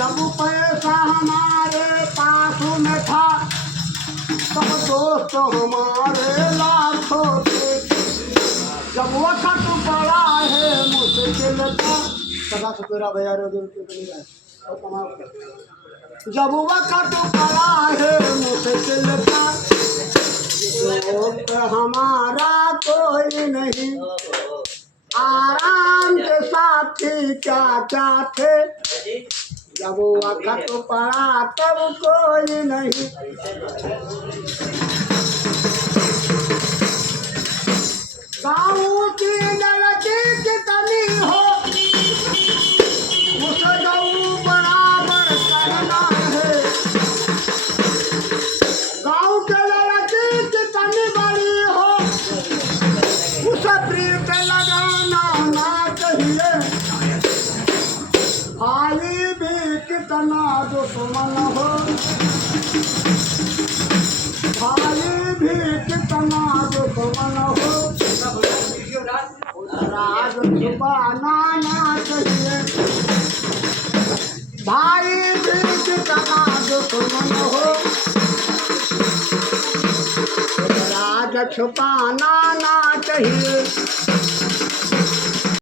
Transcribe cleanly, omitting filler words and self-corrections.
जब पैसा हमारे पास में था तब दोस्त हमारे लाखों थे। जब वक्त पड़ा है मुश्किल का सदा सपेरा भैया रो दिल के बनी रहे। जब वक्त पड़ा है मुश्किल का दोस्त हमारा कोई नहीं। आराम के साथी क्या क्या थे जब वक्त पड़ा तब कोई नहीं। गाँव की लड़की कितनी हो उसे गऊ बराबर करना है। गाँव के लड़की कितनी बड़ी हो उसे प्रीत लगाना ना चाहिए। भाई भी कितना दुश्मन हो भाई भी कितना दुश्मन हो राज छुपाना ना चाहिए। भाई भी कितना दुश्मन हो राज छुपाना ना चाहिए।